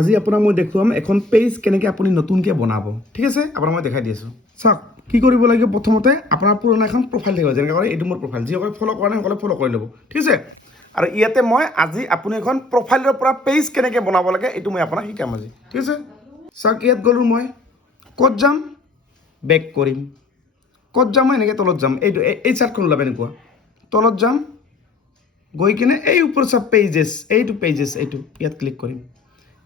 আজি আপোনাক মই দেখুৱাম এখন পেজ কেনেকৈ আপুনি নতুনকৈ বনাব ঠিক আছে আপোনাক মই দেখাই দি আছোঁ চাওক কি কৰিব লাগিব প্ৰথমতে আপোনাৰ পুৰণা এখন প্ৰফাইল থাকিব যেনেকৈ কৰে এইটো মোৰ প্ৰফাইল যিসকলে ফ'ল' কৰা নাই সকলে ফ'ল' কৰি ল'ব ঠিক আছে আৰু ইয়াতে মই আজি আপুনি এখন প্ৰফাইলৰ পৰা পেজ কেনেকৈ বনাব লাগে এইটো মই আপোনাক শিকাম আজি ঠিক আছে চাওক ইয়াত গ'লোঁ মই ক'ত যাম বেক কৰিম ক'ত যাম মই এনেকৈ তলত যাম এইটো এই চাৰ্টখন ওলাব এনেকুৱা তলত যাম গৈ কিনে এই ওপৰত চাওক পেজেছ এইটো পেজেছ এইটো ইয়াত ক্লিক কৰিম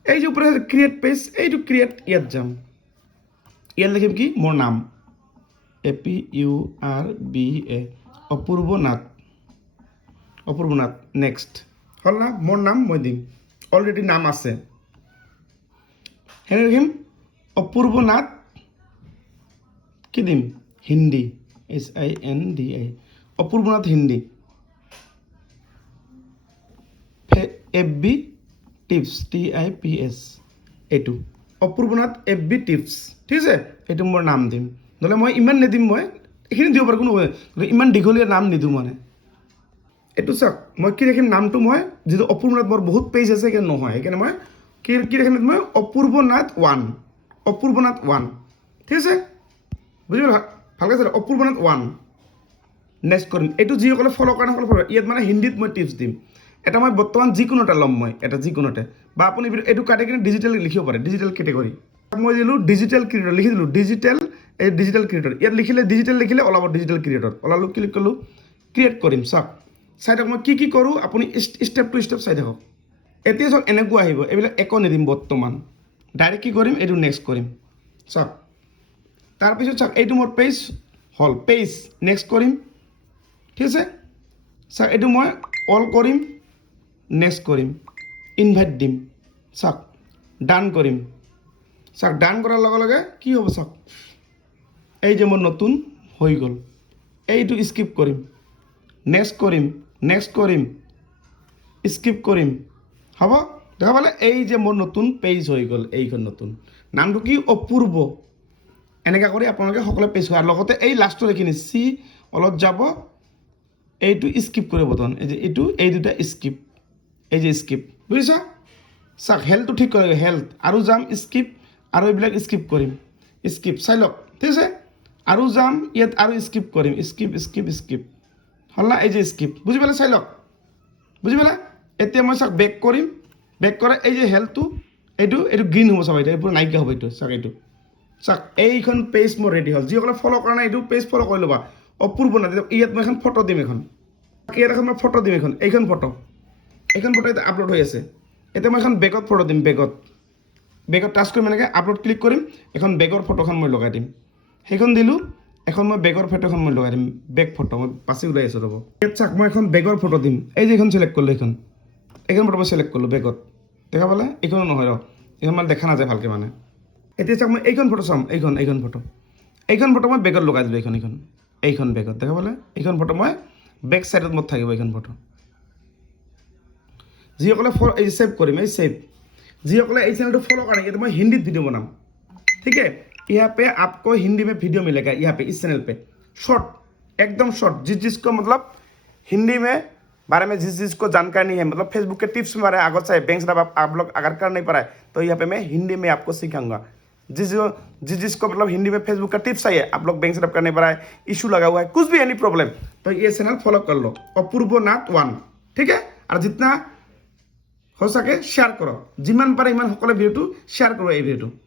এই যে ওপৰত ক্ৰিয়েট পেজ এইটো ক্ৰিয়েট ইয়াত যাম ইয়াত লিখিম কি মোৰ নাম APURBA অপূৰ্ব নাথ নেক্সট হ'ল না মোৰ নাম মই দিম অলৰেডি নাম আছে সেনে লিখিম অপূৰ্ব নাথ কি দিম Hindi HINDI Apurba Nath Hindi FB tips TIPS এইটো অপূৰ্ব নাথ FB টিপস ঠিক আছে এইটো মোৰ নাম দিম নহ'লে মই ইমান নিদিম মই এইখিনি দিব পাৰোঁ কোনো ইমান দীঘলীয়া নাম নিদিওঁ মানে এইটো চাওক মই কি ৰাখিম নামটো মই যিটো অপূৰ্ব নাথ মোৰ বহুত পেজ আছে সেইকাৰণে নহয় সেইকাৰণে মই কি ৰাখিম মই অপূৰ্ব নাথ 1 ঠিক আছে বুজি পালা ভালকৈ চাওক অপূৰ্ব নাথ 1 নেক্সট কৰিম এইটো যিসকলে ফ'ল' কৰা সকলে ফ'ল' ইয়াত মানে হিন্দীত মই টিপছ দিম এটা মই বৰ্তমান যিকোনো এটা ল'ম মই এটা যিকোনোতে বা আপুনি এইটো কাটি কিনে ডিজিটেল লিখিব পাৰে ডিজিটেল কেটেগৰী মই দিলোঁ ডিজিটেল ক্ৰিয়েটৰ লিখি দিলোঁ ডিজিটেল ক্ৰিয়েটৰ ইয়াত ডিজিটেল লিখিলে ওলাব ডিজিটেল ক্ৰিয়েটৰ ওলালোঁ ক্লিক কৰিলোঁ ক্ৰিয়েট কৰিম চাওক চাই থাকক মই কি কৰোঁ আপুনি ষ্টেপ টু ষ্টেপ চাই থাকক এতিয়া চাওক এনেকুৱা আহিব এইবিলাক একো নিদিম বৰ্তমান ডাইৰেক্ট কি কৰিম এইটো নেক্সট কৰিম চাওক তাৰপিছত চাওক এইটো মোৰ পেজ হ'ল পেজ নেক্সট কৰিম ঠিক আছে চাওক এইটো মই অল কৰিম নেক্সট কৰিম ইনভাইট দিম চাওক ডান কৰিম চাওক ডান কৰাৰ লগে লগে কি হ'ব চাওক এই যে মোৰ নতুন হৈ গ'ল এইটো স্কিপ কৰিম নেক্সট কৰিম স্কিপ কৰিম হ'ব দেখা পালে এই যে মোৰ নতুন পেজ হৈ গ'ল এইখন নতুন নামটো কি অপূৰ্ব এনেকৈ কৰি আপোনালোকে সকলোৱে পেজ হয় আৰু লগতে এই লাষ্টৰ এইখিনি চি অলপ যাব এইটো স্কিপ কৰিব বটন এই দুটা স্কিপ এই যে স্কিপ বুজিছা চাওক হেল্থটো ঠিক কৰে হেল্থ আৰু যাম স্কিপ আৰু এইবিলাক স্কিপ কৰিম স্কিপ চাই লওক ঠিক আছে আৰু যাম ইয়াত আৰু স্কিপ কৰিম স্কিপ হ'ল না এই যে স্কিপ বুজি পালে চাই লওক বুজি পালে এতিয়া মই চাওক বেক কৰিম বেক কৰে এই যে হেল্থটো এইটো গ্ৰীণ হ'ব চাব এইটো নাইকিয়া হ'ব এইটো চাওক এইটো চাওক এইখন পেজ মোৰ ৰেডি হ'ল যিসকলে ফ'ল' কৰা নাই এইটো পেজ ফ'ল' কৰি ল'বা অপূৰ্ব নাথ ইয়াত মই এখন ফটো দিম ইয়াত এখন মই ফটো দিম এইখন ফটো এতিয়া আপলোড হৈ আছে এতিয়া মই এখন বেগত ফটো দিম বেগত টাচ কৰিম এনেকৈ আপলোড ক্লিক কৰিম এখন বেগৰ ফটোখন মই লগাই দিম সেইখন দিলোঁ এখন মই বেগৰ ফটোখন মই লগাই দিম বেগ ফটো মই বাছি ওলাই আছোঁ ৰ'ব ইয়াত চাওক মই এখন বেগৰ ফটো দিম এই যে এইখন চিলেক্ট কৰিলোঁ এইখন ফটো মই চিলেক্ট কৰিলোঁ বেগত দেখা পালে এইখনো নহয় এইখন মানে দেখা নাযায় ভালকৈ মানে এতিয়া চাওক মই এইখন ফটো চাম এইখন ফটো মই বেগত লগাই দিলোঁ এইখন বেগত দেখা পালে এইখন ফটো মই বেক চাইডত মোৰ থাকিব এইখন ফটো যিসকলে এই ছেভ কৰিম এই ছেভ যিসকলে এই চেনেলটো ফ'ল' কৰা ইয়াতে মই হিন্দীত ভিডিঅ' বনাম ठीक है यहाँ पे आपको हिंदी में वीडियो मिलेगा यहाँ पे इस चैनल पे शॉर्ट एकदम शॉर्ट जिसको मतलब हिंदी में बारे में जिसको जानकारी नहीं है मतलब फेसबुक के टिप्स में बारे में अगर चाहिए बैंक से आप लोग अगर कर नहीं पा रहे तो यहाँ पे मैं हिंदी में आपको सिखाऊंगा जिसको मतलब हिंदी में फेसबुक का टिप्स चाहिए आप लोग बैंक से कर नहीं पा रहा है इशू लगा हुआ है कुछ भी एनी प्रॉब्लम तो ये चैनल फॉलो कर लो अपूर्व नाथ 1 ठीक है और जितना हो सके शेयर करो जिमान पारे इमान सकले भिडिओ शेयर करो এই ভিডিওটো